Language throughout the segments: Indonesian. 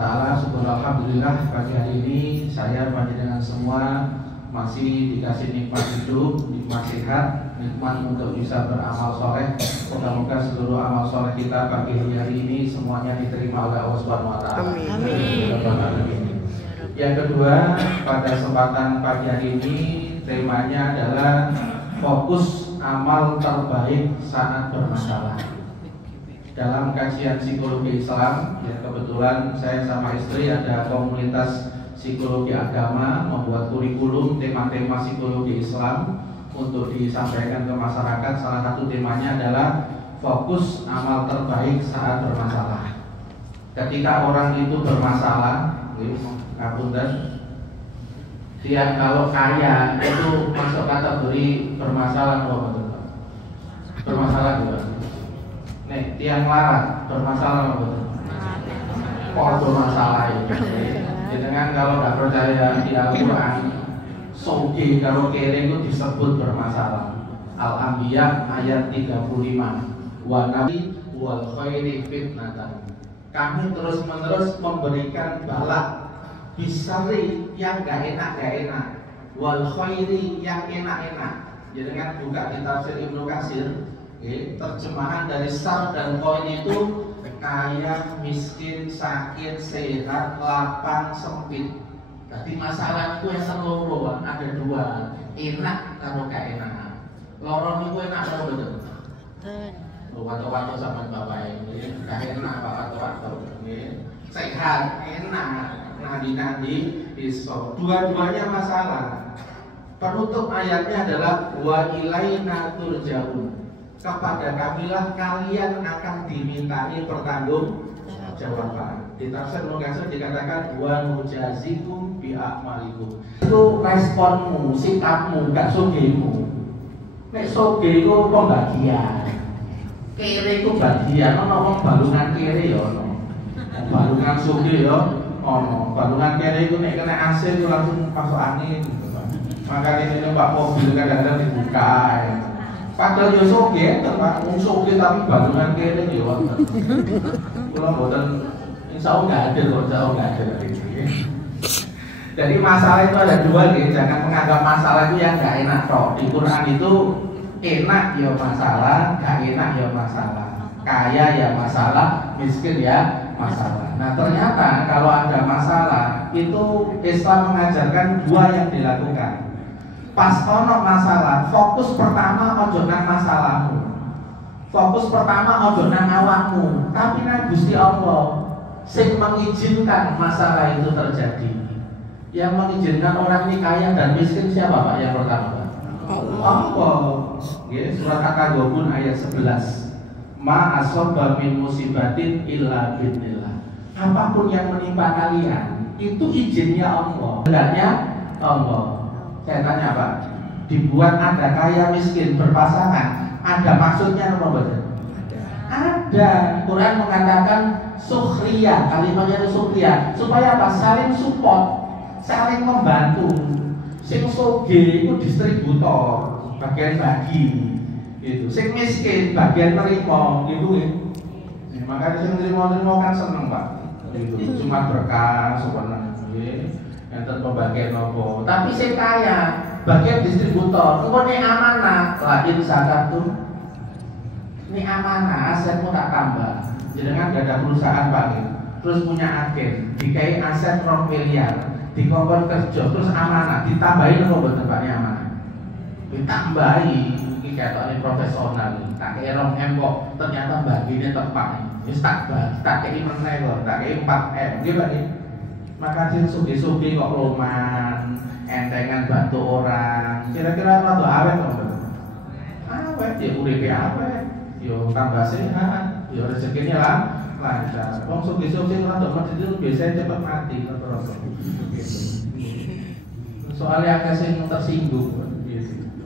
Ta'ala, syukur alhamdulillah pagi hari ini saya panjenengan semua masih dikasih nikmat hidup, nikmat sehat, nikmat untuk bisa beramal soleh. Moga-moga seluruh amal soleh kita pagi hari ini semuanya diterima oleh Allah Subhanahu Wa Taala. Amin. Yang kedua, pada kesempatan pagi hari ini temanya adalah fokus amal terbaik saat bermasalah. Dalam kajian psikologi Islam, ya kebetulan saya sama istri ada komunitas psikologi agama, membuat kurikulum tema-tema psikologi Islam untuk disampaikan ke masyarakat. Salah satu temanya adalah fokus amal terbaik saat bermasalah. Ketika orang itu bermasalah, ngapunten, dia kalau kaya itu masuk kategori bermasalah, bermasalah juga. Nih, tiang larat bermasalah betul. Kok bermasalah itu? Dengan kalau nggak percaya di Al-Quran, soge kalau kere itu disebut bermasalah. Al-Anbiya ayat 35. Wa nabi wal khairi fitnatan. Kami terus menerus memberikan balak bisari yang nggak enak, wal khairi yang enak. Jadi dengan buka di tafsir Ibnu Katsir. Terjemahan dari sar dan koin itu kaya, miskin, sakit, sehat, lapang, sempit. Jadi masalah itu yang seluruh ada dua, enak atau gak enak. Lorong itu enak atau betul? Waktu-waktu sama bapak ini, gak enak waktu-waktu. Sehat, enak, nadi-nadi, iso. Dua-duanya masalah. Penutup ayatnya adalah wa ilaina turja'un. Kepada kamilah kalian akan dimintai pertanggungjawaban. Di tafsir Ibnu Katsir dikatakan wa nujazikum bi a'malikum. Itu responmu, sikapmu, gak sogemu. Nek soge itu pembagian, kere itu bagian. Ono wong balungan kere ya ono, balungan soge ya ono, balungan kere itu nek kena AC itu langsung masuk angin. Makanya ini Pak mobil kadang-kadang dibuka. Ya. Padahal yo soge, Pak, wong soge tapi balungan kene yo wonten. Kula mboten insyaallah enggak ada kok, insyaallah enggak ada. Jadi masalah itu ada dua nih, jangan menganggap masalah itu yang enggak enak toh. Di Quran itu enak ya masalah, enggak enak ya masalah. Kaya ya masalah, miskin ya masalah. Nah, ternyata kalau ada masalah, itu Islam mengajarkan dua yang dilakukan. Pas ono masalah, fokus pertama ojo nang masalahmu. Fokus pertama ojo nang awakmu, tapi nang Gusti Allah sing mengizinkan masalah itu terjadi. Yang mengizinkan orang ini kaya dan miskin siapa Pak yang pertama Pak? Allah. Ya, surat At-Taghabun ayat 11. Ma asobba min musibatin illa bi'nillah. Apapun yang menimpa kalian itu izinnya Allah. Hendaknya Allah. Saya tanya Pak, dibuat ada kaya miskin berpasangan, ada maksudnya apa betul? Ada. Quran mengatakan sukhriyah, kalimatnya itu sukhriyah, supaya apa? Saling support, saling membantu. Sing soge itu distributor, bagian bagi, itu. Sing miskin bagian nerima, gitu ya. Makanya sing nerima kan seneng Pak. Itu cuma berkah, sebenarnya. Yang pembagian nopo, tapi saya kaya bagian distributor. Engkau ini amanah, lain zakatun. Ini amanah, asetmu tak tambah. Jangan gak ada perusahaan Pak, terus punya agen, dikai aset 2 miliar, dikongkon kerja, terus amanah, ditambahin apa betul Pak ini amanah? Ditambahi, ini kayak profesional. Tak kaya 2 M kok, ternyata bagiannya tepat. Ini tak kaya meneh loh, tak kaya 4 M, gimana nih? Maka sing sugi-sugi kok roman, entengan bantu orang. Kira-kira rada awet kok. Awet ya uripe awet. Yo tambah sehat, yo rezekinya lah lancar. Wong sugi-sugi rada mati itu biasanya cepat mati terus. Soalnya akeh sing tersinggung.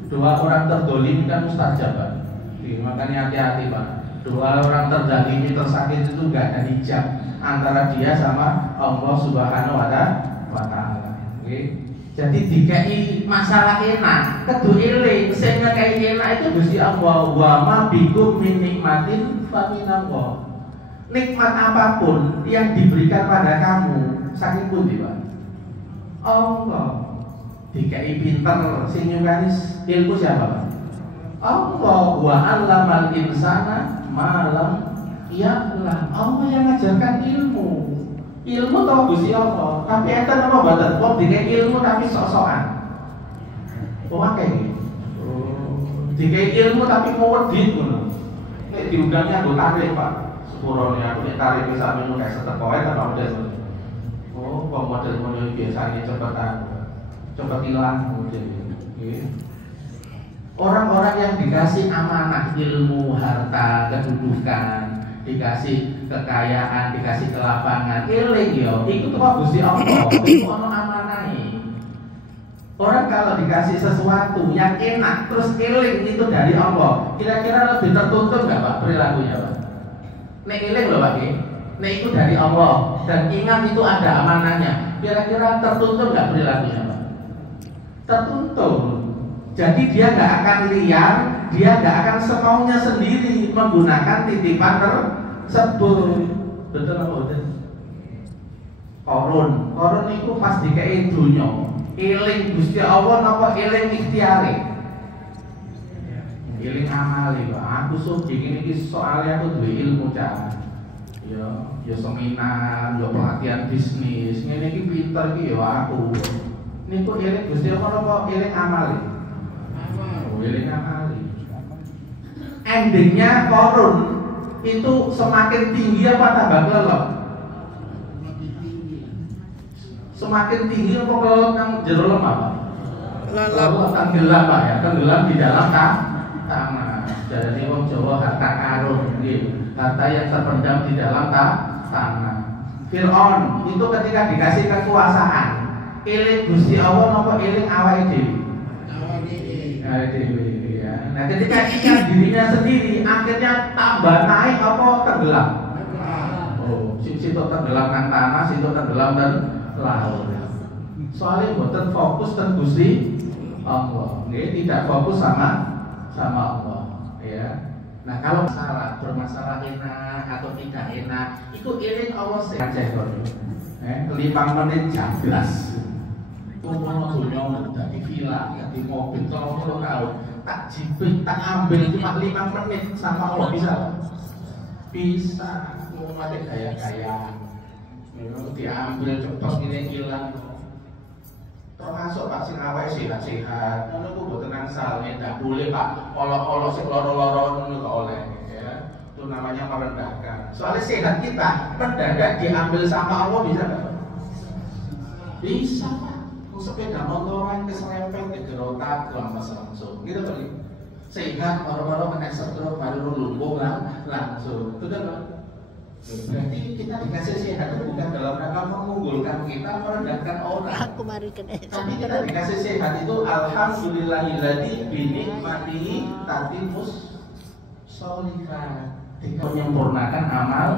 Dua orang terdolim kan mustajab, Pak. Makanya hati-hati, Pak. Dua orang terzalimi tersakiti itu enggak ada hijab antara dia sama Allah Subhanahu wa Ta'ala. Okay. Jadi dikai masalah enak, kedu eling sing ngekei enak itu Gusti Allah. Wa ma bikum min nikmatin fa minallah. Nikmat apapun yang diberikan pada kamu, saking pundi Pak? Allah. Dikai pinter sing nyukani ilmu siapa Pak? Allah. Wa 'allamal insana ma lam ya'lam. Allah yang ngajarkan ilmu. Ilmu tau Gusti Allah. Tapi enten apa mboten? Wong dikai ilmu tapi sok-sokan. Oh akeh iki. Dikai ilmu tapi mau wedit ngono. Nek diundangnya nggo tarik Pak. Sepurone aku nek tarik bisa menu kayak setekoe ta Pak model. Oh, kok model-model biasanya cepet hilang model. Orang-orang yang dikasih amanah ilmu, harta, kedudukan, dikasih kekayaan, dikasih kelapangan, eling yo, iku tuh Gusti Allah, iku ono amanahe. Orang kalau dikasih sesuatu yang enak terus eling itu dari Allah, kira-kira lebih tertuntut nggak Pak perilakunya Pak? Nek eling loh Pak, nek itu dari Allah dan ingat itu ada amanahnya, kira-kira tertuntut nggak perilakunya Pak? Tertuntut. Jadi dia nggak akan liar, dia nggak akan semaunya sendiri menggunakan titipan tersebut. Betul apa betul? Korun itu pas dikei dunya, eling Gusti Allah napa eling ikhtiare? Eling amali Pak. Aku bikin iki soalnya aku duwe ilmu Cak. Ya seminar, ya pelatihan bisnis, ngene iki pinter iki ya aku. Niku eling Gusti Allah napa eling amali? Eling amali. Endingnya korun itu semakin tinggi apa tambah kelelep? Semakin tinggi apa kelelep yang jero lemah Pak? Kelelep tenggelam Pak ya, tenggelam di dalam tanah. Jadi wong Jawa harta karun, harta yang terpendam di dalam tanah. Fir'aun itu ketika dikasih kekuasaan, eling Gusti Allah napa eling awake dhewe? Ya. Nah ketika ingat dirinya sendiri, akhirnya tambah naik apa tenggelam? Oh, situ tenggelam kan tanah, situ tenggelam dan laut. Soalnya buatan fokus dan Gusti Allah, tidak fokus sama Allah, ya. Nah kalau bermasalah enak atau tidak enak, itu eling Allah sehat sekali. 5 menit jam 11. Umumnya dunia dari villa, dari mobil, kalau tahu tak jipit, tak ambil cuma 5 menit sama Allah bisa mau mati gaya-gaya diambil cepat ini hilang termasuk Pak sing awake sehat-sehat ngono ku mboten angsal ndak boleh Pak olo-olo sing loro-loro ngono kok oleh ya itu namanya merendahkan soalnya sehat kita mendadak diambil sama Allah bisa enggak bisa Pak sepeda motoran keserempet ke gerotak langsung gitu kali sehat baru-baru kena stroke baru lumpuh langsung betul Pak berarti kita dikasih sehat itu bukan dalam rangka mengunggulkan kita merendahkan orang tapi kita dikasih sehat itu alhamdulillahilladzi binikmatihi tatimus sholihah menyempurnakan amal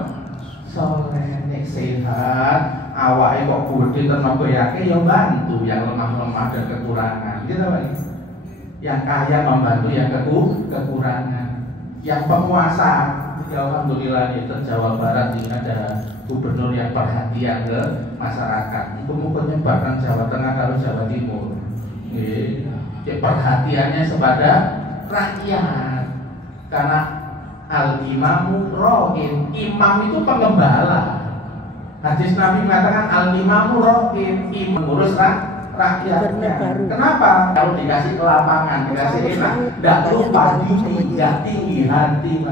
soleh nek sehat awake kok gede tenaga yake ya bantu yang lemah-lemah dan kekurangan gitu Pak yang kaya membantu yang kekurangan yang penguasa ya alhamdulillah di Jawa Barat ini ada gubernur yang perhatian ke masyarakat mungkin menyebarkan Jawa Tengah kalau Jawa Timur perhatiannya kepada rakyat karena al-imamu ro'in imam itu pengembala hadis Nabi mengatakan al-imamu ro'in imam mengurus rakyatnya kenapa? Kalau dikasih kelapangan, dikasih enak tidak lupa diri, tidak tinggi hati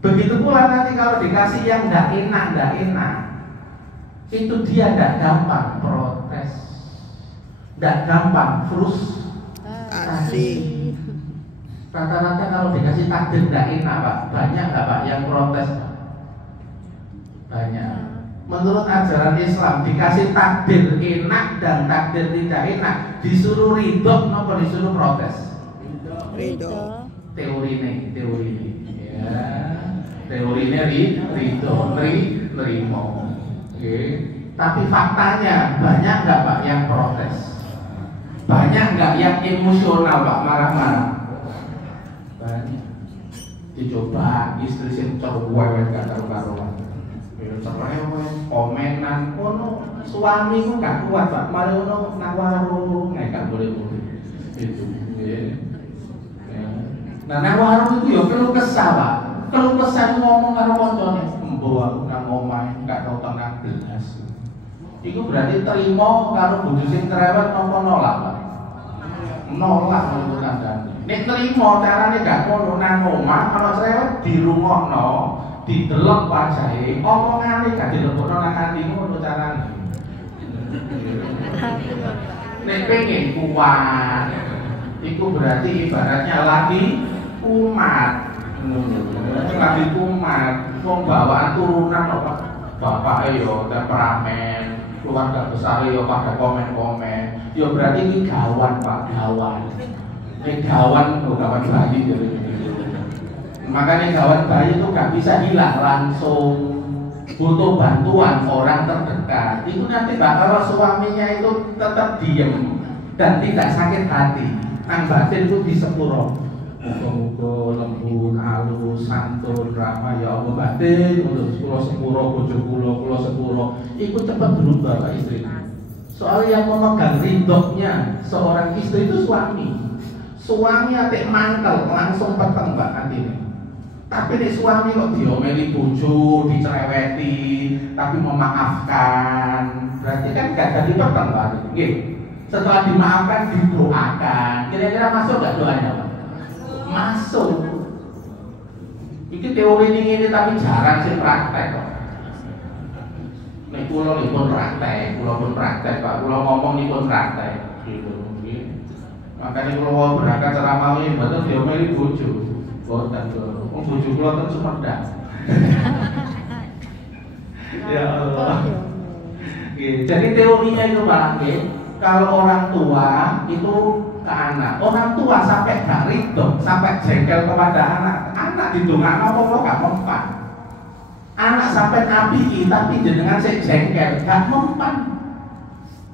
begitu pula nanti kalau dikasih yang tidak enak itu dia tidak gampang protes tidak gampang frustasi rata-rata kalau dikasih takdir tidak enak Pak banyak nggak Pak yang protes Pak? Banyak menurut ajaran Islam dikasih takdir enak dan takdir tidak enak disuruh ridho atau disuruh protes? Ridho teori ini ya teorinya ridho nerimo tapi faktanya banyak nggak Pak yang protes banyak nggak yang emosional Pak marah-marah banyak dicoba istri sing cerewet gak karu-karuan. Ya cerewet, komenan, suami ku gak kuat Pak, malah nang warung gak boleh-boleh. Itu nggih. Nah, nang warung itu ya keluh kesah Pak. Keluh kesah ngomong karo koncone, "Mbok aku nang omahe gak tau tenang belas." Iku berarti terima karo bojo sing cerewet napa nolak Pak? Nolak itu kandhane. Nek terima carane gak ngono nang omah ana cerewet dirungokno, didelok wajahe, omongane gak dilebokno nang ati ngono carane. Nek pengen kuat, iku berarti ibaratnya lagi umat. Lagi umat, wong bawaan turunan apa? Bapak yo temperamen, keluarga besar yo pada komen-komen. Yo berarti ini gawan Pak, gawan. Ini gawan, gawan bayi jadi. Makanya gawan bayi itu gak bisa hilang langsung, butuh bantuan orang terdekat. Itu nanti bakal suaminya itu tetap diem dan tidak sakit hati. Nang batin itu disepuro. Muga-muga lembut, halus, santun, ramah ya Allah batin untuk sepuro bojo kula sepuro. Iku cepat berubah Pak istri. Soal yang memegang ridhonya seorang istri itu suami. Suami atik mantel langsung peteng Pak atine. Tapi nek suami kok diomeli bojo, dicereweti, tapi memaafkan, berarti kan gak jadi peteng Pak. Nggih. Setelah dimaafkan didoakan. Kira-kira masuk gak doanya Pak? Masuk. Iki teori ini tapi jarang sih praktek kok. Nek kula pun praktek Pak. Kula ngomong pun praktek gitu. Makanya kula berangkat ceramah iki mboten diomeli bojo. Boten kok. Wong bojo kula kan Sumedang. Ya Allah. Jadi teorinya itu Pak, kalau orang tua itu ke anak, orang tua sampai gak ridho, sampai jengkel kepada anak didongakno apa gak mempan. Anak sampai nabi tapi jenengan sik jengkel, gak mempan.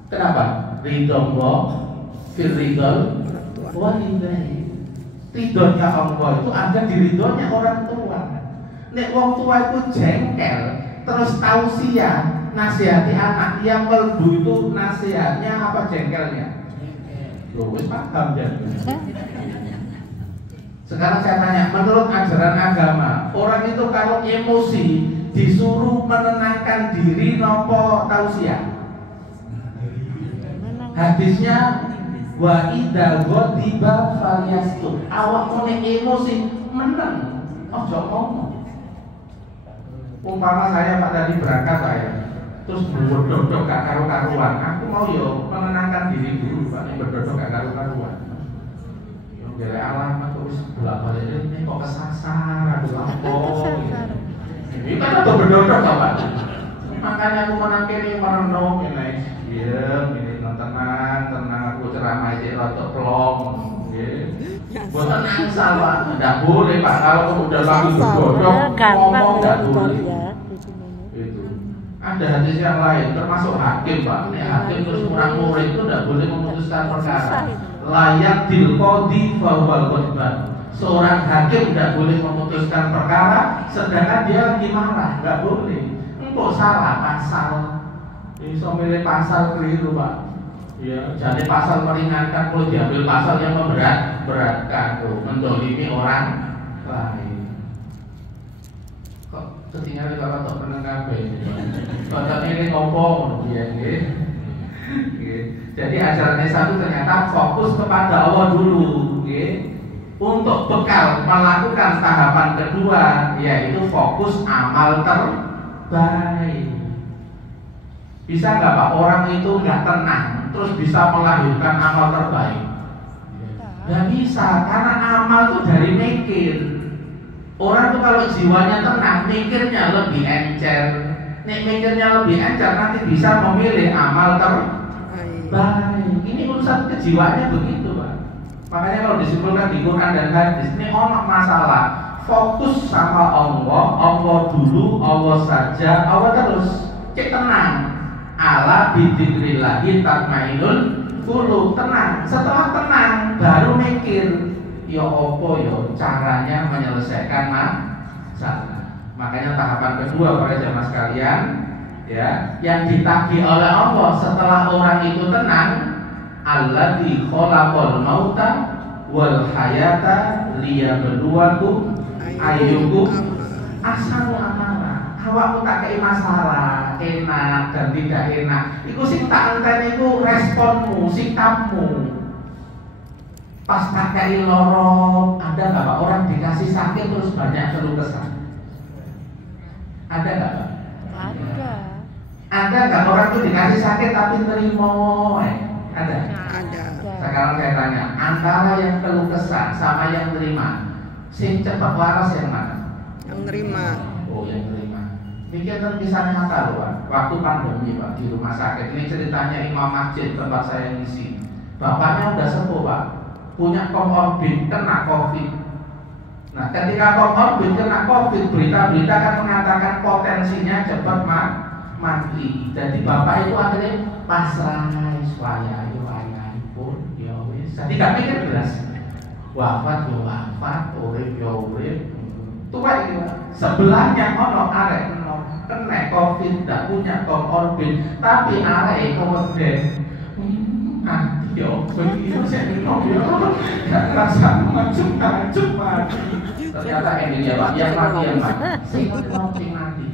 Kenapa? Ridho Allah, fil ridho walidain. Ridhonya Allah itu ada di ridhonya orang tua. Nek wong tua itu jengkel, terus tausiah, nasihati anak, yang melbu itu nasihatnya apa jengkelnya? Loh, wis paham ya. Sekarang saya tanya, menurut ajaran agama, orang itu kalau emosi disuruh menenangkan diri nopo tausiah? Hadisnya wa idza ghadiba falyastut. Awak oleh emosi meneng, ojo ngomong. Umpama saya Pak tadi berangkat saya, terus berdodok gak karu-karuan, aku mau yo menenangkan diri dulu Pak, ini berdodok gak karu-karuan. Jadi alamat terus bolak-balik ini kok kesasar, aduh lampau. Ini kan ada berdodok Pak. Makanya aku menangkini merenung ini, diam, ini tenang, aku ceramah aja untuk pelong. Buat tenang salah, tidak boleh Pak kalau udah lagi berdodok ngomong tidak boleh. Ada hadis yang lain, termasuk hakim Pak. Hakim terus kurang murid itu tidak boleh memutuskan perkara. Layak dilqodi fawwal qadban. Seorang hakim tidak boleh memutuskan perkara, sedangkan dia lagi marah, nggak boleh. Engkau salah pasal, ini so milih pasal keliru Pak. Ya, jadi pasal meringankan, kalau diambil pasal yang memberatkan, mendolimi orang lain. Ketinggalan kalau tak pernah kabeh. Kalau ini ngomong dia Jadi ajaran Islam itu ternyata fokus kepada Allah dulu, untuk bekal melakukan tahapan kedua, yaitu fokus amal terbaik. Bisa nggak Pak orang itu nggak tenang, terus bisa melahirkan amal terbaik? Nggak bisa, karena amal itu dari mikir. Orang tuh kalau jiwanya tenang, mikirnya lebih encer. Nek mikirnya lebih encer, nanti bisa memilih amal terbaik. Ini urusan kejiwaannya begitu Pak. Makanya kalau disimpulkan di Quran dan hadis, ini ono masalah. Fokus sama Allah dulu, Allah saja, Allah terus. Cek tenang. Ala bidzikrillahi tatmainul qulub. Tenang. Setelah tenang, baru mikir. ya opo ya caranya menyelesaikan masalah. Makanya tahapan kedua para jamaah sekalian, ya, yang ditagih oleh Allah setelah orang itu tenang, alladzi khalaqal mauta wal hayata liyabluwakum ayyukum ahsanu amala. Awakmu tak kei masalah, enak dan tidak enak. Iku sing tak enteni iku responmu, sikapmu. Pas tak kei loro, ada nggak Pak orang dikasih sakit terus banyak keluh kesah? Ada nggak Pak? Ada. Ada nggak orang tuh dikasih sakit tapi terima? Ada. Ada. Sekarang saya tanya, antara yang keluh kesah sama yang terima, sing cepat waras yang mana? Yang nerima. Oh, yang terima. Pikirkan kisah nyata loh Pak. Waktu pandemi Pak di rumah sakit. Ini ceritanya imam masjid tempat saya ngisi. Bapaknya udah sepuh Pak, punya komorbid, kena COVID. Nah, ketika komorbid kena COVID, berita-berita kan mengatakan potensinya cepat mati. Jadi bapak itu akhirnya pasrah, wayai pun, ya wis. Jadi gak mikir jelas. Wafat yo wafat, urip yo urip. Tua iki sebelahnya ono arek kena COVID, tidak punya komorbid, tapi arek keweden. Mati yo, begitu saya minum yo, gak rasa macam-macam mati. Ternyata ini dia Pak, yang mati, sing mati.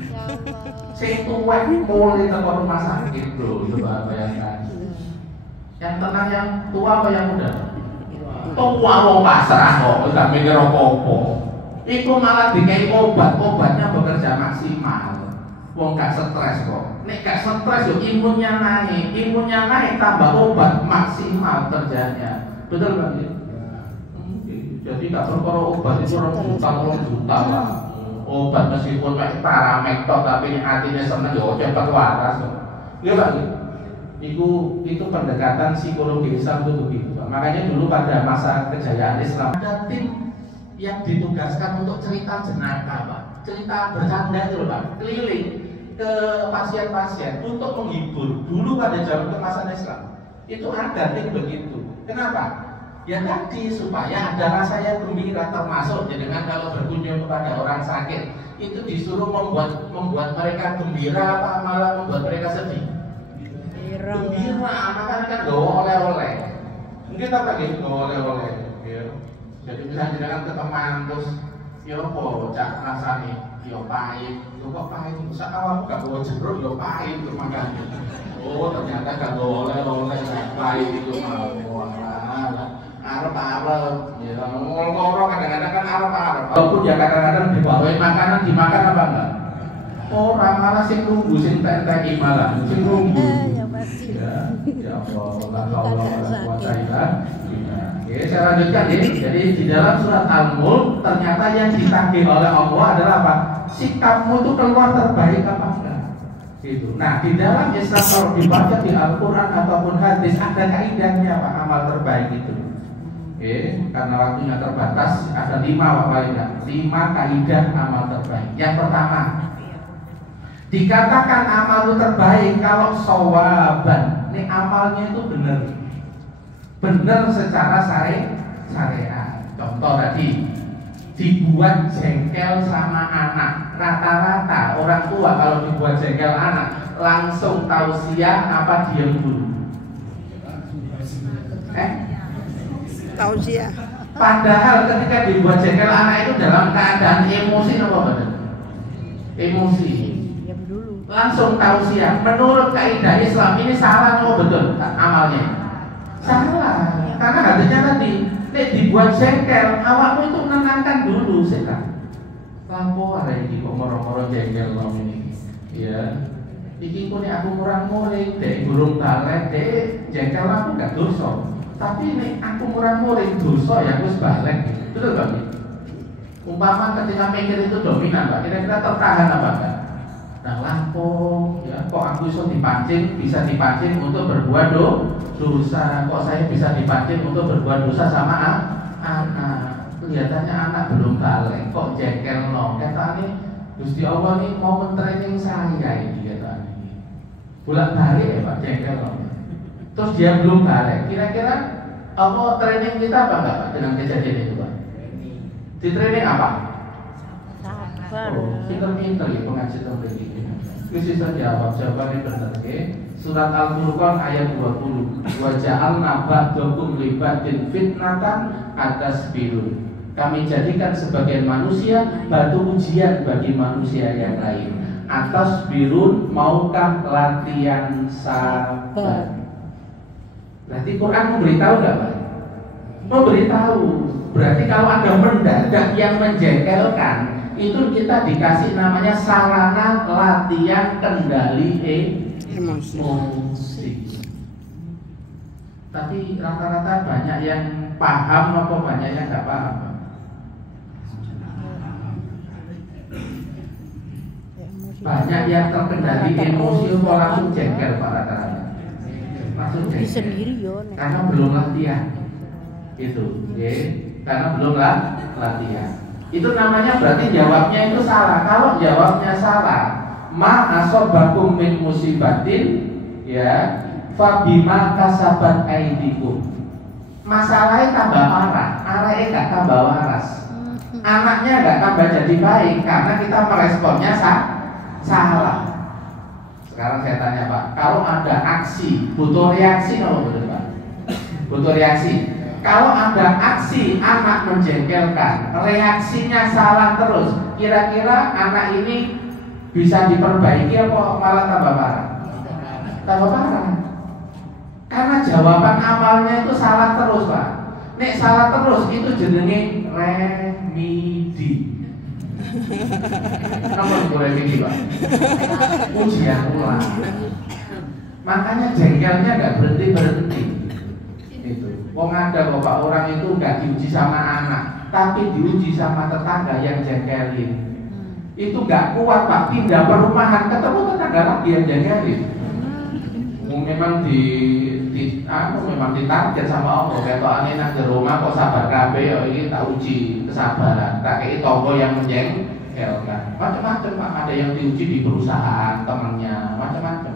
Sing tuwek mulai ke rumah sakit bro, coba bayangkan. Yang tenang yang tua apa yang muda? Tua wong pasrah kok, gak mikir apa-apa. Iku malah dikai obatnya bekerja maksimal. Wong gak stres kok. Nek gak stres yo imunnya naik tambah obat maksimal kerjanya. Betul kan? Jadi gak perkara obat itu 2 juta lah. Obat meskipun kayak paramek tok tapi hatinya seneng yo cepet waras kok. Iya Pak. Itu pendekatan psikologi Islam itu begitu Pak. Makanya dulu pada masa kejayaan Islam ada tim yang ditugaskan untuk cerita jenaka Pak. Cerita bercanda itu Pak. Keliling ke pasien-pasien untuk menghibur. Dulu pada zaman kemasan Islam itu ada tim begitu. Kenapa? Ya tadi supaya ada rasa yang gembira, termasuk dengan kalau berkunjung kepada orang sakit itu disuruh membuat mereka gembira apa malah membuat mereka sedih? Gembira, makanya kan gawa oleh-oleh. Mungkin apa gitu gawa oleh-oleh. Ya. Jadi misalnya jangan ke teman terus ya apa cak rasane ya pahit. Kok pahit itu sak awakmu gak bawa jeruk ya pahit terus makan. Oh ternyata gak gawa oleh-oleh pahit itu mau. Arep-arep, ya ngomong-ngomong kadang-kadang kan arep-arep. Walaupun ya kadang-kadang dibawain makanan dimakan apa enggak? Orang malah sing nunggu, sing tenteki malah, sing nunggu. Ya pasti. Ya Allah, la haula wala quwata illa billah. Oke, saya lanjutkan ya. Jadi di dalam surat Al-Mulk ternyata yang ditagih oleh Allah adalah apa? Sikapmu itu keluar terbaik apa enggak? Gitu. Nah, di dalam Islam kalau dibaca di Al-Qur'an ataupun hadis ada kaidahnya Pak amal terbaik itu. Oke, karena waktunya terbatas, ada 5 paling enggak 5 kaidah amal terbaik. Yang pertama, dikatakan amal itu terbaik kalau sawaban. Ini amalnya itu benar secara syariat. Contoh tadi, dibuat jengkel sama anak. Rata-rata orang tua kalau dibuat jengkel anak langsung tausiah apa diam dulu? Tausiah. Padahal ketika dibuat jengkel anak itu dalam keadaan emosi apa betul? Emosi. Diam dulu. Langsung tausiah. Menurut kaidah Islam ini salah apa betul amalnya? Salah. Karena hadisnya tadi, nek dibuat jengkel, awakmu itu menenangkan dulu sekarang. Lampu ada ini kok moro-moro jengkel nom ini. Ya. Iki kok nek aku murang-muring, dek burung balik, dek jengkel aku gak dosa. Tapi ini aku murah-muring dosa ya wis balik gitu. Betul Pak? Umpama ketika mikir itu dominan Pak, kira-kira tertahan apa enggak? Nah lampung ya kok aku bisa dipancing untuk berbuat dosa. Kok saya bisa dipancing untuk berbuat dosa sama anak. Kelihatannya anak belum balik, kok jengkel no. Katanya Gusti Allah ini mau mentraining saya ini katanya. Bolak-balik ya Pak jengkel no. Terus dia belum balik. Kira-kira Allah training kita apa enggak Pak dengan kejadian itu Pak? Di training apa? Sabar. Oh, pinter-pinter ya pengaji topik ini. Wis iso jawab, jawabannya bener ya. Surat Al-Furqan ayat 20. Wa ja'alna ba'dakum li ba'din fitnatan atasbirun. Kami jadikan sebagian manusia batu ujian bagi manusia yang lain. Atasbirun, maukah latihan sabar? Berarti Quran memberitahu enggak, Pak? Memberitahu. Berarti kalau ada mendadak yang menjengkelkan, itu kita dikasih namanya sarana latihan kendali emosi. Tapi rata-rata banyak yang paham apa banyak yang nggak paham? Banyak yang terkendali emosi atau langsung jengkel Pak rata-rata. Langsung jengkel. Sendiri yo. Karena belum latihan. Itu, ya. Karena belum latihan. Itu namanya berarti jawabnya itu salah. Kalau jawabnya salah, ma asobakum min musibatin, ya, fabima kasabat aidikum. Masalahnya tambah parah, anaknya gak tambah waras, anaknya gak tambah jadi baik karena kita meresponnya salah. Sekarang saya tanya Pak, kalau ada aksi, butuh reaksi apa betul Pak? Butuh reaksi. Kalau ada aksi anak menjengkelkan, reaksinya salah terus, kira-kira anak ini bisa diperbaiki apa malah tambah parah? Tambah parah. Karena jawaban awalnya itu salah terus Pak. Nek salah terus itu jenenge remedi. Apa itu remedi Pak? Ujian ulang. Makanya jengkelnya nggak berhenti. Itu. Wong ada kok Pak, orang itu nggak diuji sama anak, tapi diuji sama tetangga yang jengkelin. Itu nggak kuat Pak, pindah perumahan ketemu tetangga lagi yang jengkelin. Memang memang ditarget sama Allah. Ketokane nang jero omah kok sabar kabeh ya iki tak uji kesabaran. Tak kei tangga yang menjengkelkan. Macam-macam Pak, ada yang diuji di perusahaan, temannya, macam-macam.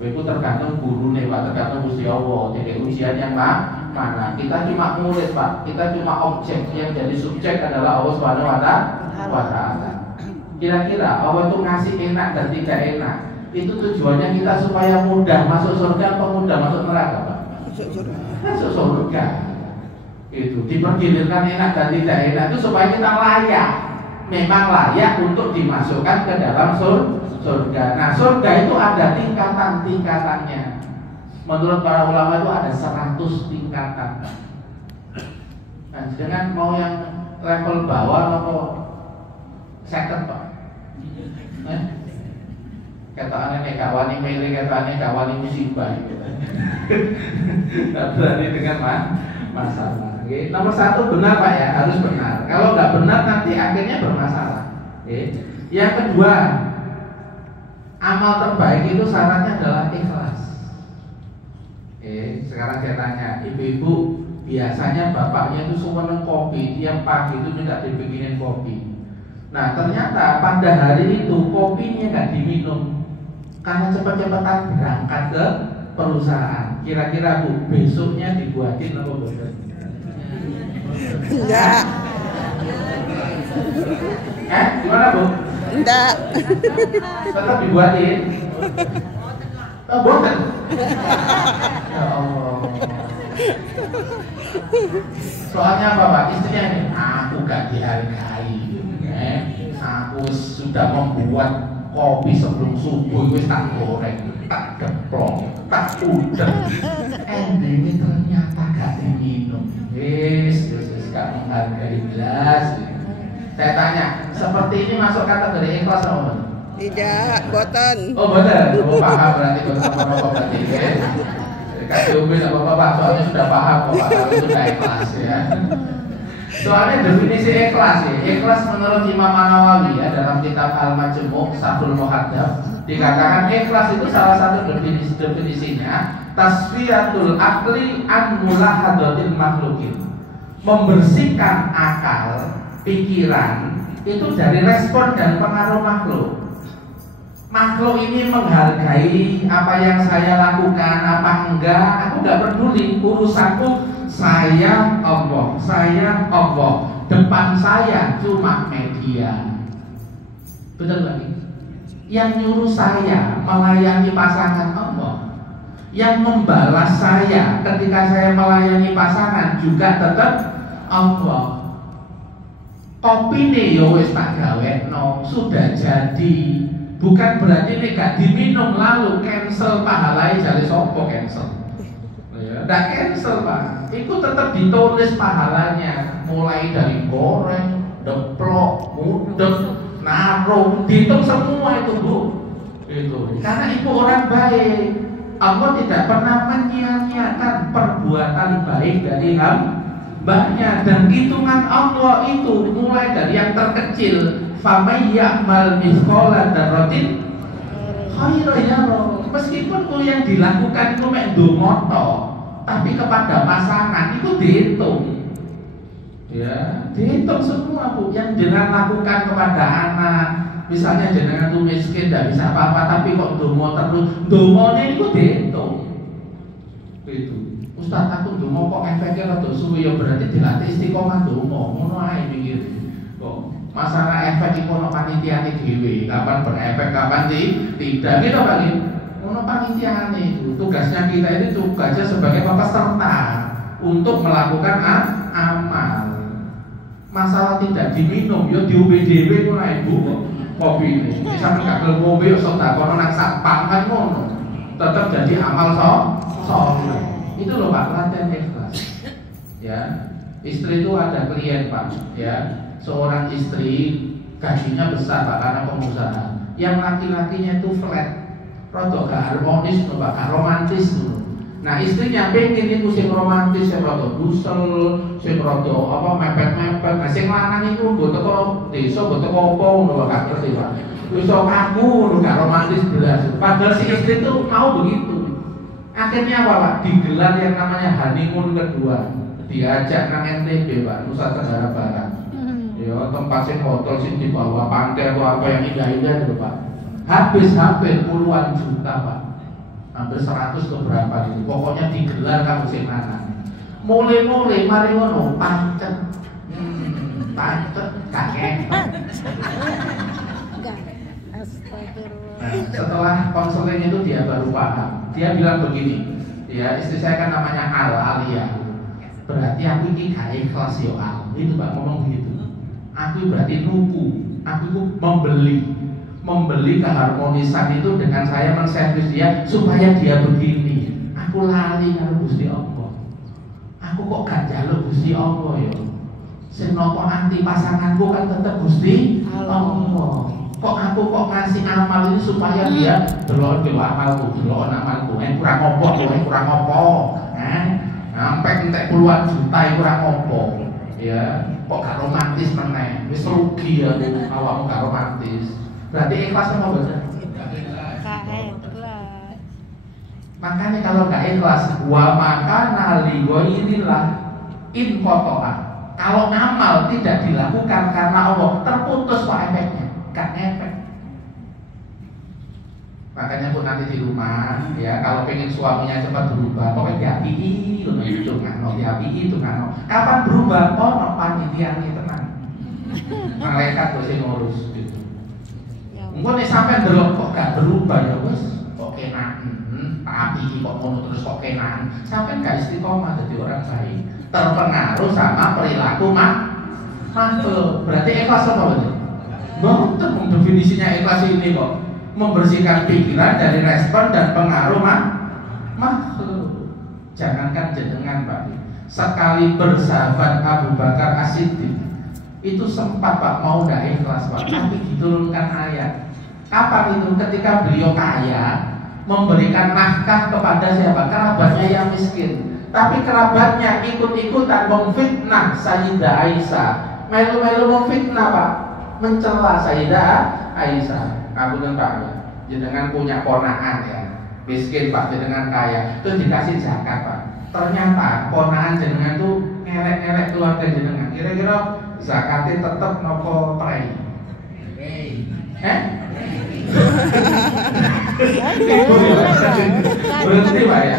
Itu tergantung gurune Pak, tergantung Gusti Allah. Jadi ujian yang mana? Kita cuma murid Pak, kita cuma objek, yang jadi subjek adalah Allah Subhanahu wa Ta'ala. Kira-kira Allah itu ngasih enak dan tidak enak, itu tujuannya kita supaya mudah masuk surga atau mudah masuk neraka Pak? Masuk surga. Itu dipergilirkan enak dan tidak enak itu supaya kita layak, memang layak untuk dimasukkan ke dalam surga. Nah, surga itu ada tingkatan-tingkatannya. Menurut para ulama itu ada 100 tingkatan. Nah, dengan mau yang level bawah atau second Pak? Kataannya nek kawani milih, kataannya kawani musibah. Tidak berani dengan masalah. Okay. Nomor 1 benar Pak ya, harus benar. Kalau nggak benar nanti akhirnya bermasalah. Okay. Yang kedua, amal terbaik itu syaratnya adalah ikhlas. Sekarang saya tanya, ibu-ibu biasanya bapaknya itu suka minum kopi, tiap pagi itu minta dibikinin kopi. Nah ternyata pada hari itu kopinya nggak diminum karena cepet-cepetan berangkat ke perusahaan. Kira-kira Bu, besoknya dibuatin apa bukan? Enggak. Gimana Bu? Enggak. Tetap dibuatin. Oh, boten. Ya Allah. Soalnya apa Pak? Istrinya ini, aku gak dihargai. Aku sudah membuat kopi sebelum subuh, wis tak goreng, tak geplong, tak udang. Ini ternyata gak diminum. Wis gak menghargai gelas. Saya tanya, seperti ini masuk kategori ikhlas apa? Tidak, boten. Oh boten, oh paham berarti boten apa-apa berarti ya. Kasih umum sama Bapak, soalnya sudah paham kok Pak, kalau sudah ikhlas ya. Soalnya definisi ikhlas ya, ikhlas menurut Imam An-Nawawi ya dalam kitab Al-Majmu' Syarhul Muhadzab dikatakan ikhlas itu salah satu definisinya tasfiyatul aqli an mulahadatil makhlukin, membersihkan akal, pikiran itu dari respon dan pengaruh makhluk. Makhluk ini menghargai apa yang saya lakukan apa enggak, aku enggak peduli, urusanku saya Allah. depan saya cuma media. Betul lagi. Yang nyuruh saya melayani pasangan Allah, yang membalas saya ketika saya melayani pasangan juga tetap Allah. Kopi nih yo wis tak gawekno, sudah jadi. Bukan berarti nek gak diminum lalu cancel pahalanya, jare sapa cancel. Ya, ndak cancel, Pak. Itu tetap ditulis pahalanya, mulai dari goreng, deplok, mudeng, naruh, dihitung semua itu, Bu. Itu. Karena ibu orang baik. Allah tidak pernah menyia-nyiakan perbuatan baik dari hambanya, dan hitungan Allah itu mulai dari yang terkecil. Famay ya'mal mithqala dzarratin khairan yarah. Meskipun yang dilakukan itu mek ndonga, tapi kepada pasangan itu dihitung. Ya, dihitung semua, Bu. Yang jenengan lakukan kepada anak, misalnya jenengan tuh miskin, tidak bisa apa-apa, tapi kok ndonga terus, ndonganya itu dihitung. Itu. Ustaz, aku ndonga kok efeknya rada suwe, ya berarti dilatih istiqomah ndonga. Ngono ae mikir. Kok masalah efek iku ono panitiane dhewe, kapan berefek, kapan tidak, gitu Pak. Ono panitiane itu. Tugasnya kita ini tugasnya sebagai peserta untuk melakukan amal. Masalah tidak diminum, yo diombe dhewe ngono ae, Bu. Kopi ini, sampai gak gelem ngombe yo sedekah nang satpam kan ngono. Tetap jadi amal soleh. Itu loh Pak, latihan ikhlas. Ya, istri itu ada klien Pak, ya. Seorang istri gajinya besar Pak karena pengusaha. Yang laki-lakinya itu flat, rada gak harmonis loh Pak, gak romantis loh. Nah istrinya pengen itu sing romantis, sing rada dusel, sing rada apa mepet-mepet. Nah sing lanang iku mbok teko desa, mbok teko apa ngono gak ngerti Pak. Wis aku ngono gak romantis belas. Padahal si istri itu mau begitu. Akhirnya apa Pak? Digelar yang namanya honeymoon kedua. Diajak nang NTB Pak, Nusa Tenggara Barat. Ya, tempat sing hotel sing di bawah pantai atau apa yang indah-indah itu Pak. Habis hampir puluhan juta Pak. Hampir 100 ke berapa gitu. Pokoknya digelar kamu sing lanang. Mulai mari ngono pancet. Pancet kakek. Setelah konseling itu dia baru paham. Dia bilang begini, ya istri saya kan namanya Alia. Berarti aku ini gak ikhlas yo Al. Itu Pak ngomong begitu. Aku berarti nuku, aku itu membeli keharmonisan itu dengan saya menservis dia supaya dia begini. Aku lali karo Gusti Allah. Aku kok gak njaluk Gusti Allah ya. Sing nopo anti pasanganku kan tetep Gusti Allah. Kok aku kok ngasih amal ini supaya dia delok amalku, delok amalku. Kurang opo. Sampai entek puluhan juta kurang opo. Ya, kok gak romantis meneh. Wis rugi ya awakmu gak romantis. Berarti ikhlas apa boten? Makanya kalau gak ikhlas, wa makana li ghairillah in qata'a. Kalau amal tidak dilakukan karena Allah, terputus kok efeknya, gak efek. Makanya pun nanti di rumah, ya kalau pengen suaminya cepat berubah, pokoknya diapi, itu ngano. Kapan berubah? Oh, no panitia ini tenang. Malaikat tuh sing ngurus gitu. Engko nek sampean delok kok gak berubah ya wis, kok kenan. Tapi kok ngono terus kok kenan. Sampean gak istiqomah jadi orang baik. Terpengaruh sama perilaku mantul. Berarti ikhlas apa berarti? Betul definisinya ikhlas ini kok. Membersihkan pikiran dari respon dan pengaruh makhluk. Jangankan jenengan Pak, sekali bersahabat Abu Bakar As-Siddiq itu sempat Pak mau gak ikhlas Pak, tapi diturunkan ayat. Kapan itu? Ketika beliau kaya, memberikan nafkah kepada siapa? Kerabatnya yang miskin. Tapi kerabatnya ikut-ikutan memfitnah Sayyidah Aisyah. Melu-melu memfitnah Pak, mencela Sayyidah Aisyah. Ngapunten Pak, jenengan punya ponakan ya, miskin Pak, jenengan kaya, terus dikasih zakat Pak. Ternyata ponakan jenengan tuh ngelek-ngelek keluarga jenengan. Kira-kira zakatnya tetap nopo prei? Berhenti Pak ya.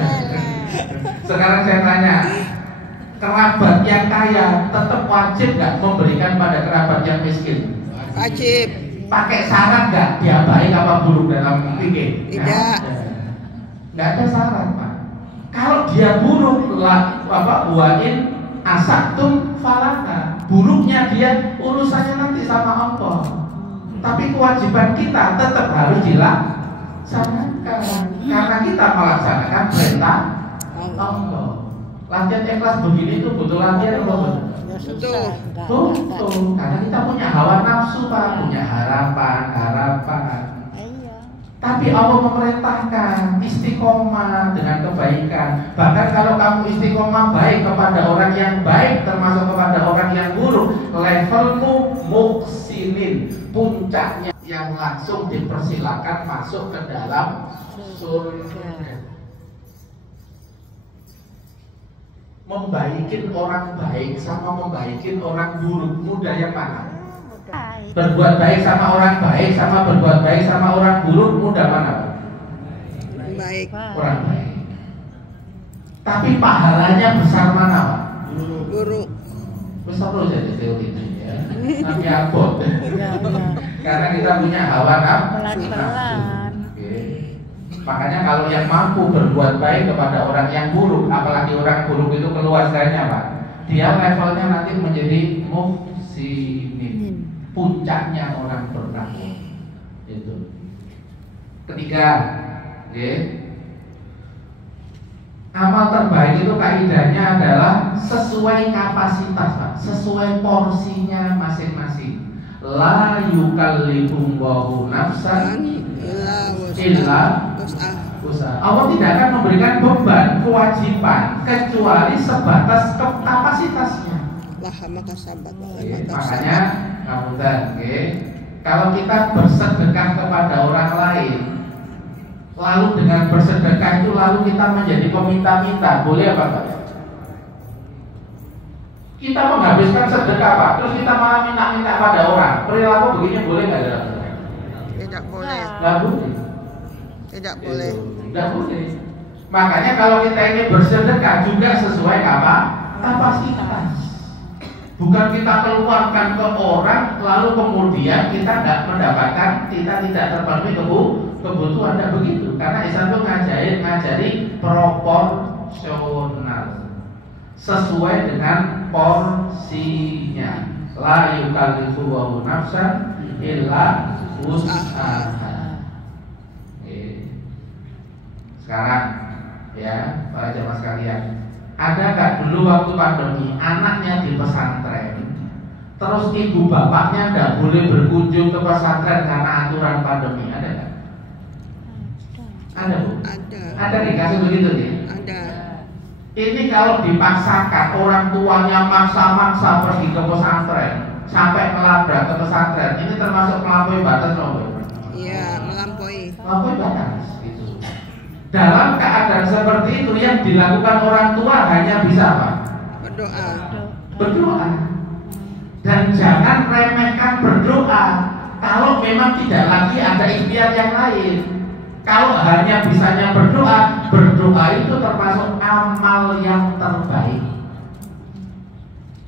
Sekarang saya tanya, kerabat yang kaya tetap wajib nggak memberikan pada kerabat yang miskin? Wajib. Pakai syarat nggak dia baik apa buruk dalam fikih? Tidak. Nggak ada syarat, Pak. Kalau dia buruk lah, buatin asaktum falaka. Buruknya dia urusannya nanti sama Allah. Tapi kewajiban kita tetap harus dilaksanakan karena kita melaksanakan perintah Allah. Latihan ikhlas begini itu butuh latihan apa betul? Betul. Betul. Karena kita punya hawa nafsu, Pak, punya harapan. Tapi Allah memerintahkan istiqomah dengan kebaikan. Bahkan kalau kamu istiqomah baik kepada orang yang baik, termasuk kepada orang yang buruk, levelmu muhsinin, puncaknya yang langsung dipersilakan masuk ke dalam surga. Membaikin orang baik sama membaikin orang buruk, mudah yang mana? Berbuat baik sama orang baik sama berbuat baik sama orang buruk, mudah mana? Baik. Orang baik. Tapi pahalanya besar mana, Pak? Buruk. Besar loh jadi teori itu ya. Nabi abot. Karena kita punya hawa nafsu. Pelan-pelan. Makanya kalau yang mampu berbuat baik kepada orang yang buruk, apalagi orang buruk itu keluarganya, Pak, dia levelnya nanti menjadi muhsinin, puncaknya orang bertakwa. Itu. Ketiga, amal terbaik itu kaidahnya adalah sesuai kapasitas, Pak, sesuai porsinya masing-masing. La yukallifullahu nafsan illa usaha. Allah tidak akan memberikan beban kewajiban kecuali sebatas kapasitasnya. Makanya kalau kita bersedekah kepada orang lain, lalu dengan bersedekah itu lalu kita menjadi peminta-minta, boleh apa enggak? Kita menghabiskan sedekah, Pak, terus kita malah minta-minta pada orang. Perilaku begini boleh nggak dalam sedekah? Tidak boleh. Nggak boleh. Tidak boleh. Nggak boleh. Makanya kalau kita ini bersedekah juga sesuai kapasitas. Bukan kita keluarkan ke orang lalu kemudian kita nggak mendapatkan, kita tidak terpenuhi kebutuhan, tidak begitu. Karena Islam itu ngajari proporsional, sesuai dengan porsinya. La yukallifullahu nafsan illa wus'aha. Sekarang ya para jamaah sekalian, ada nggak dulu waktu pandemi anaknya di pesantren, terus ibu bapaknya nggak boleh berkunjung ke pesantren karena aturan pandemi? Ada nggak? Ada, Bu? Ada nih kasus begitu nih? Ada. Ini kalau dipaksakan orang tuanya maksa-maksa pergi ke pesantren sampai melabrak ke pesantren, ini termasuk melampaui batas, loh? Iya, melampaui. Melampaui batas. Dalam keadaan seperti itu yang dilakukan orang tua hanya bisa apa? Berdoa. Berdoa. Dan jangan remehkan berdoa. Kalau memang tidak lagi ada ikhtiar yang lain. Kalau hanya bisanya berdoa, berdoa itu termasuk amal yang terbaik.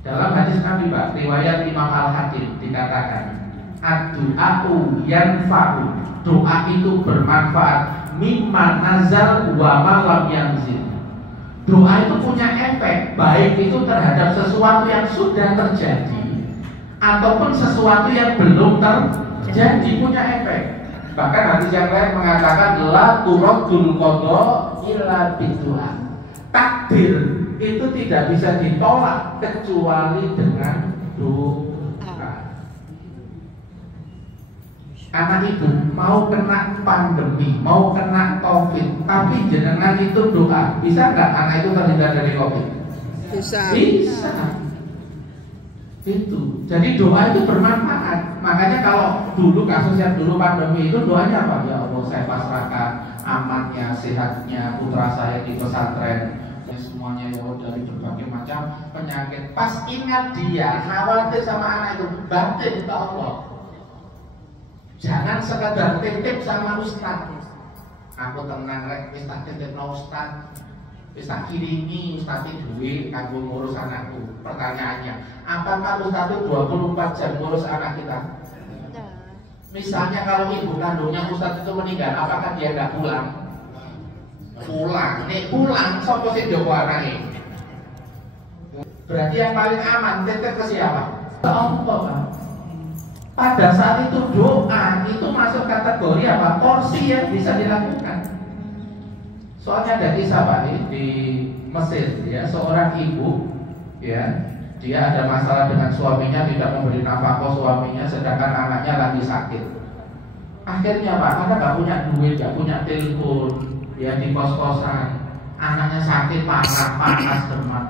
Dalam hadis Nabi, Pak, riwayat Imam Al-Hakim dikatakan, ad-du'a'u yanfa'u, doa itu bermanfaat. Mimma nazal wa malam yanzil. Doa itu punya efek baik itu terhadap sesuatu yang sudah terjadi ataupun sesuatu yang belum terjadi, punya efek. Bahkan hadis yang lain mengatakan la turaddul qada illa bidu'a. Takdir itu tidak bisa ditolak kecuali dengan doa. Anak ibu mau kena pandemi, mau kena COVID, tapi jenengan itu doa, bisa nggak anak itu terhindar dari COVID? Bisa. Bisa. Itu. Jadi doa itu bermanfaat. Makanya kalau dulu kasus yang dulu pandemi itu doanya apa? Ya Allah, saya pasrahkan amannya, sehatnya putra saya di pesantren. Ya semuanya ya Allah, dari berbagai macam penyakit. Pas ingat dia khawatir sama anak itu, batin itu Allah. Jangan sekadar titip sama ustaz. Aku tenang rek, wis tak titip no ustaz. Wis tak kiringi Ustaz duit kanggo ngurus anakku. Pertanyaannya, apakah Ustaz 24 jam ngurus anak kita? Misalnya kalau ibu kandungnya Ustaz itu meninggal, apakah dia nggak pulang? Pulang, nih pulang, sopo sing jowo anake. Berarti yang paling aman tetap ke siapa? Ke Allah. Pada saat itu doa itu masuk kategori apa? Porsi yang bisa dilakukan. Soalnya ada kisah Pak di Mesir, ya, seorang ibu, ya, dia ada masalah dengan suaminya, tidak memberi nafkah suaminya, sedangkan anaknya lagi sakit. Akhirnya Pak, karena nggak punya duit, nggak punya telepon, ya di kos-kosan, anaknya sakit parah, panas demam.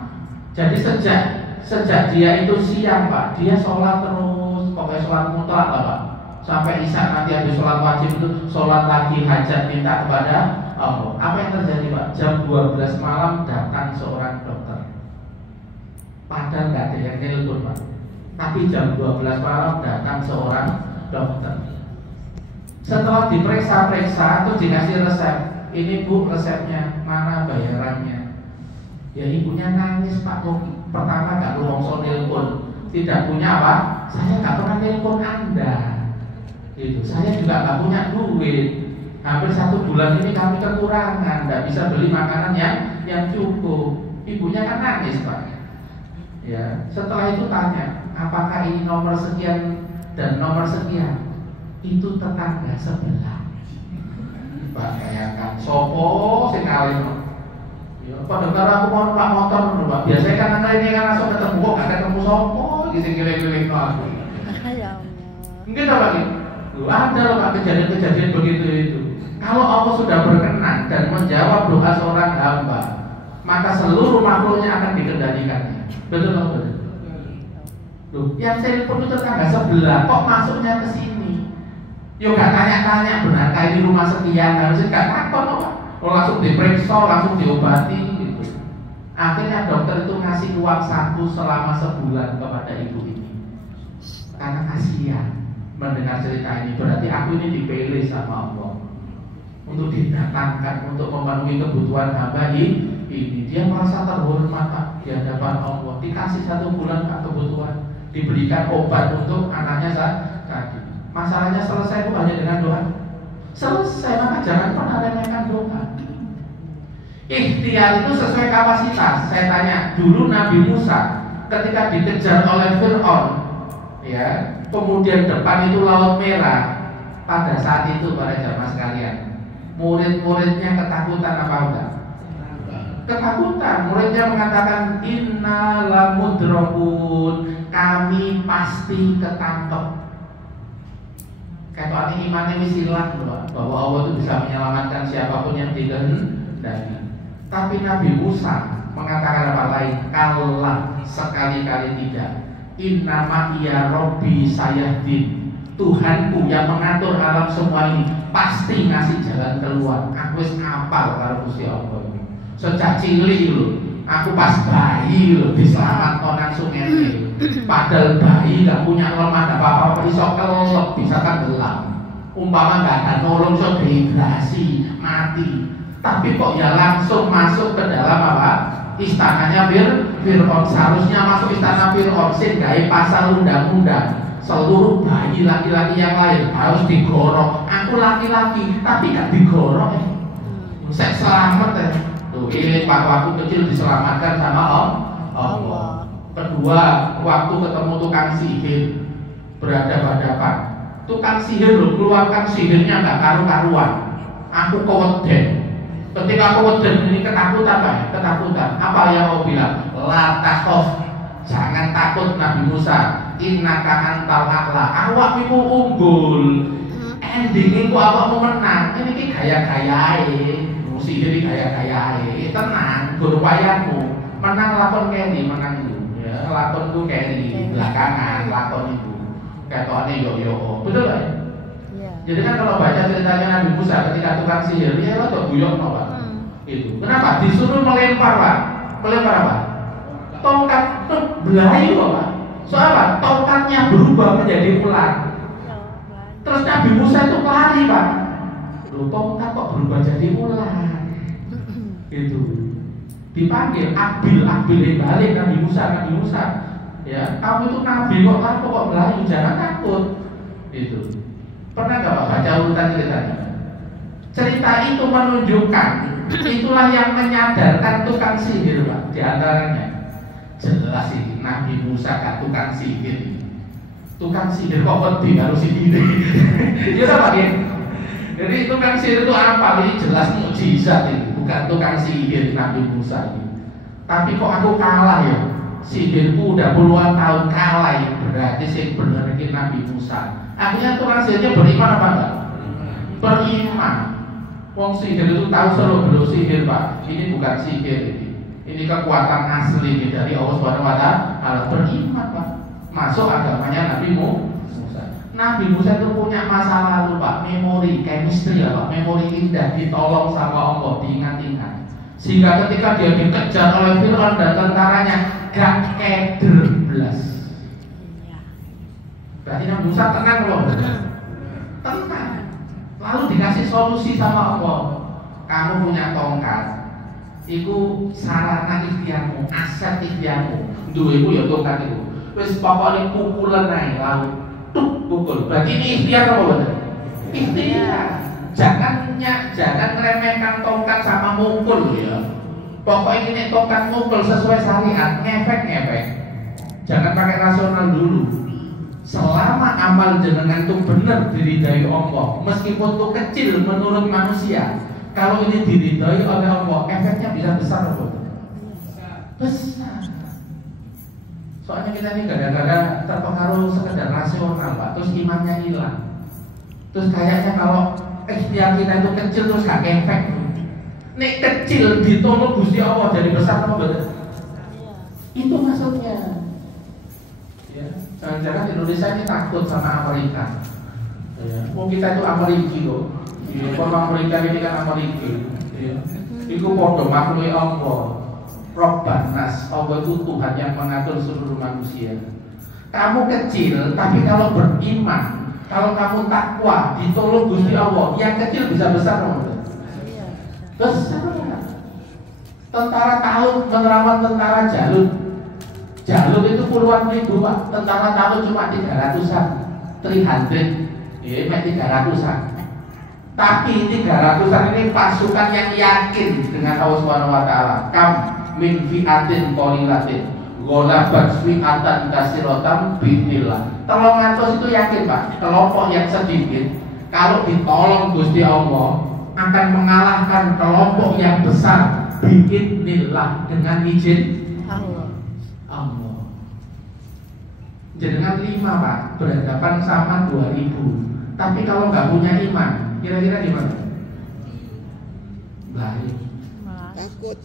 Jadi sejak dia itu siang Pak, dia sholat terus, pokoknya sholat mutlak lah Pak. Sampai isya nanti habis sholat wajib itu sholat lagi hajat minta kepada Allah. Apa yang terjadi Pak? Jam 12 malam datang seorang dokter. Padahal nggak ada yang nelpon Pak. Tapi jam 12 malam datang seorang dokter. Setelah diperiksa-periksa terus dikasih resep. Ini Bu resepnya, mana bayarannya? Ya ibunya nangis Pak. Pertama nggak rumongso nelpon, tidak punya apa? Saya nggak pernah nelpon Anda. Gitu. Saya juga nggak punya duit. Hampir 1 bulan ini kami kekurangan, nggak bisa beli makanan yang cukup. Ibunya kan nangis Pak. Ya, setelah itu tanya, apakah ini nomor sekian dan nomor sekian? Itu tetangga sebelah. Pak bayangkan, sopo sing ngalih. Ya, pada aku mau numpak motor dulu Pak. Biasanya kan anak ini kan langsung ketemu kok, nggak ketemu sopo, gitu kira-kira aku. Mungkin apa lagi? Ada loh Pak kejadian-kejadian begitu itu. Kalau Allah sudah berkenan dan menjawab doa seorang hamba, maka seluruh makhluknya akan dikendalikannya. Betul atau betul? Loh, yang telepon itu tetangga sebelah, kok masuknya ke sini? Yo gak tanya-tanya, benarkah ini rumah sekian? Harusnya gak takut Pak. Langsung diperiksa, langsung diobati gitu. Akhirnya dokter itu ngasih uang saku selama sebulan kepada ibu ini. Karena kasihan mendengar cerita ini, berarti aku ini dipilih sama Allah untuk didatangkan untuk memenuhi kebutuhan hamba ini. Dia merasa terhormat di hadapan Allah, dikasih 1 bulan Pak kebutuhan, diberikan obat untuk anaknya saat tadi. Masalahnya selesai itu hanya dengan doa. Selesai, maka jangan pernah remehkan doa. Ikhtiar itu sesuai kapasitas. Saya tanya, dulu Nabi Musa ketika dikejar oleh Fir'aun, ya, kemudian depan itu Laut Merah. Pada saat itu para jamaah sekalian, murid-muridnya ketakutan apa enggak? Ketakutan. Muridnya mengatakan inna lamudrakun, kami pasti ketangkep. Kayak ini imannya wis ilang bahwa Allah itu bisa menyelamatkan siapapun yang dikehendaki. Tapi Nabi Musa mengatakan apa lain? Kalah, sekali-kali tidak. Innama iya Robbi sayahdin, Tuhanku yang mengatur alam semua ini pasti ngasih jalan keluar. Aku wis apal karo Gusti Allah. Sejak cilik lho, aku pas bayi lho diselamatkan nang Sungai Nil. Padahal bayi gak punya lemah apa-apa, iso kelelep, bisa tenggelam. Umpama gak ada nolong, iso dehidrasi, mati. Tapi kok ya langsung masuk ke dalam apa? Istananya Fir'aun. Seharusnya masuk istana Fir'aun sing gawe pasal undang-undang. Seluruh bayi laki-laki yang lain harus digorok. Aku laki-laki tapi gak digorok. Saya selamat ya. Tuh, ini waktu kecil diselamatkan sama Allah. Kedua, waktu ketemu tukang sihir berhadapan-hadapan. Tukang sihir loh, keluarkan sihirnya nggak karu-karuan. Aku keweden. Ketika keweden ini ketakutan Pak, ketakutan. Apa yang mau bilang? La takhaf, jangan takut Nabi Musa. Innaka antal a'la, awakmu unggul. Endingnya ku awakmu menang. Ini ki gaya-gayae. Sihir gaya-gayae. Tenang, guru wayahmu. Menang lakon kene, menang itu. Lakon itu kayak di belakangan, lakon itu ketoknya yo-yo, betul kan? Yeah. Jadi kan kalau baca ceritanya Nabi Musa ketika tukang sihir, dia lo tuh guyok no Pak. Itu. Kenapa? Disuruh melempar Pak. Melempar apa? Tongkat belayu Pak. Soal apa? Tongkatnya berubah menjadi ular. Terus Nabi Musa itu lari Pak. Loh, tongkat kok berubah jadi ular? Itu. dipanggil Abil balik Nabi Musa. Ya, kamu itu nabi kok melayu, jangan takut. Itu. Pernah nggak Pak baca urutan ceritanya? Cerita itu menunjukkan itulah yang menyadarkan tukang sihir Pak. Di antaranya jelas ini Nabi Musa kan tukang sihir. Tukang sihir kok penting harus sihir. Ya Pak ya. Jadi tukang sihir itu apa? Ini jelas mukjizat ini, bukan tukang sihir Nabi Musa ini. Tapi kok aku kalah ya? Sihirku udah puluhan tahun kalah ya. Berarti sih benar ini Nabi Musa. Akhirnya tukang sihirnya beriman apa enggak? Beriman. Wong sihir itu tahu selalu belum sihir Pak. Ini bukan sihir ini. Ini kekuatan asli ini dari Allah Subhanahu wa taala. Beriman Pak. Masuk agamanya Nabi Musa. Nabi Musa itu punya masa lalu Pak, memori, chemistry ya Pak, memori indah, ditolong sama Allah, diingat-ingat. Sehingga ketika dia dikejar oleh Fir'aun dan tentaranya gak keder belas. Berarti Nabi Musa tenang loh. Tenang. Lalu dikasih solusi sama Allah. Kamu punya tongkat, iku sarana ikhtiarmu, aset ikhtiarmu. Duweku ya tongkat itu. Wis pokoknya pukulan naik lalu pukul. Berarti ini ikhtiar apa betul? Ikhtiar. Jangan remehkan tongkat sama mukul ya. Pokoknya ini tongkat mukul sesuai syariat, ngefek. Jangan pakai rasional dulu. Selama amal jenengan itu benar diridai Allah, meskipun itu kecil menurut manusia, kalau ini diridai oleh Allah, efeknya bisa besar apa? Besar. Soalnya kita ini kadang-kadang terpengaruh sekedar rasional Pak, terus imannya hilang. Terus kayaknya kalau ikhtiar kita itu kecil terus gak efek. Nek kecil ditolong Gusti Allah jadi besar apa betul? Itu maksudnya. Ya, jangan-jangan Indonesia ini takut sama Amerika. Ya, oh kita itu Amerika loh. Ya, kalau Amerika ini kan Amerika. Ya, itu podo makhluk Allah. Robbanas, Allah itu Tuhan yang mengatur seluruh manusia. Kamu kecil, tapi kalau beriman, kalau kamu takwa, ditolong Gusti Allah, yang kecil bisa besar loh. Besar. Tentara tahu menerawang tentara Jalut itu puluhan ribu Pak. Tentara tahu cuma 300-an, 300, ya, 300-an. Tapi 300-an ini pasukan yang yakin dengan Allah Subhanahu wa taala. Min fi'atin qalilatin ghalabat fi'atan kasiratan bi'nillah. Tolong ngatos itu yakin Pak, kelompok yang sedikit kalau ditolong Gusti Allah akan mengalahkan kelompok yang besar bi'nillah dengan izin Allah. Jenengan 5 Pak, berhadapan sama 2000. Tapi kalau nggak punya iman, kira-kira gimana? Baik. Takut.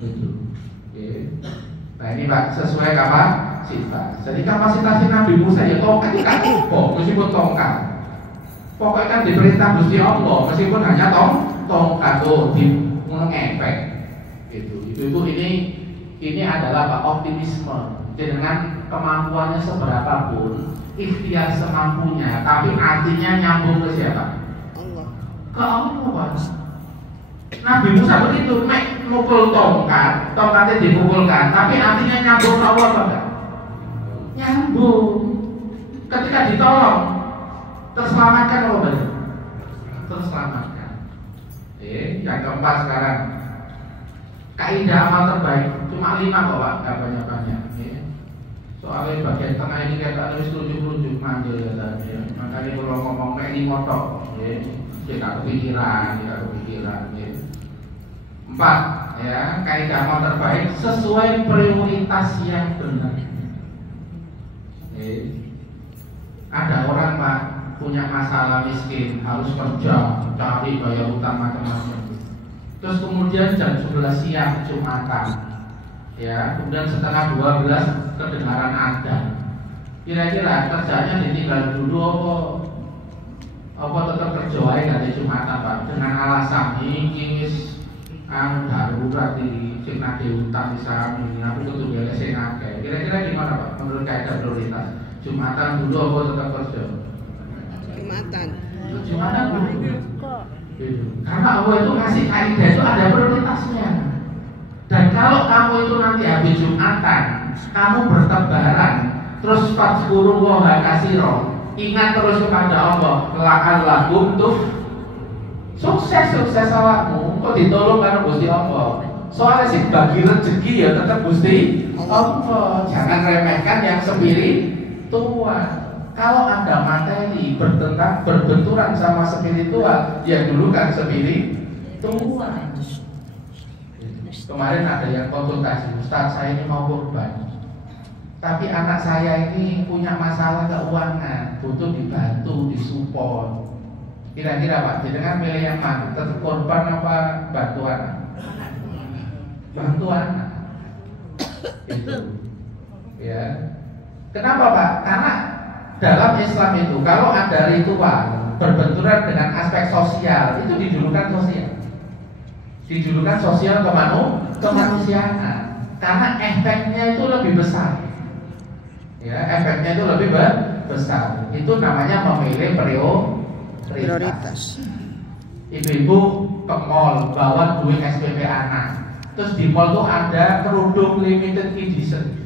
Itu. Oke. Nah ini Pak sesuai kapasitas. Jadi kapasitas Nabi Musa ya tongkat itu kan meskipun tongkat. Pokoknya kan diperintah Gusti Allah meskipun hanya tongkat tuh di ngefek. Itu ini adalah Pak optimisme. Dengan kemampuannya seberapapun, ikhtiar semampunya, tapi artinya nyambung ke siapa? Allah. Ke Allah. Nabi Musa begitu, mukul tongkatnya dipukulkan, tapi artinya nyambung ke Allah enggak? Nyambung. Ketika ditolong, terselamatkan Allah benar? Terselamatkan. Yang keempat sekarang, kaidah amal terbaik cuma 5 kok Pak, gak banyak-banyak. Soalnya bagian tengah ini kita harus rujuk-rujuk manggil ya tadi. Makanya kalau ngomong kayak ini motor, tidak kepikiran. 4, ya, kaidah amal terbaik sesuai prioritas yang benar. Ada orang Pak punya masalah miskin, harus kerja, cari bayar utang macam-macam. Terus kemudian jam 11 siang Jumatan. Ya, kemudian setengah 12 kedengaran adzan. Kira-kira kerjanya ditinggal dulu apa tetap kerja aja nggak di Jumatan Pak? Dengan alasan ini darurat di sing nade utang di sami, aku kudu biaya sing akeh. Kira-kira gimana Pak? Menurut kaidah prioritas, Jumatan dulu apa tetap kerja? Jumatan dulu. Karena Allah itu ngasih kaidah itu ada prioritasnya. kamu itu nanti habis Jumatan, kamu bertebaran, terus fadzkurullaha katsira, ingat terus kepada Allah, la'allakum sukses awakmu, kok ditolong karo Gusti Allah. Soalnya sih bagi rezeki ya tetap Gusti Allah. Jangan remehkan yang spiritual. Kalau ada materi berbenturan sama spiritual, ya dulu kan spiritual. Kemarin ada yang konsultasi, Ustaz saya ini mau kurban, tapi anak saya ini punya masalah keuangan, butuh dibantu, disupport. Kira-kira Pak, dengan milih yang mana? Tetap korban apa bantuan? Bantuan. Itu. Ya. Kenapa Pak? Karena dalam Islam itu kalau ada ritual berbenturan dengan aspek sosial, itu dijulukan sosial. Dijulukan sosial kemanusiaan. Karena efeknya itu lebih besar. Ya, efeknya itu lebih besar. Itu namanya memilih prioritas. Ibu-ibu ke mall bawa duit SPP anak, terus di mall tuh ada kerudung limited edition.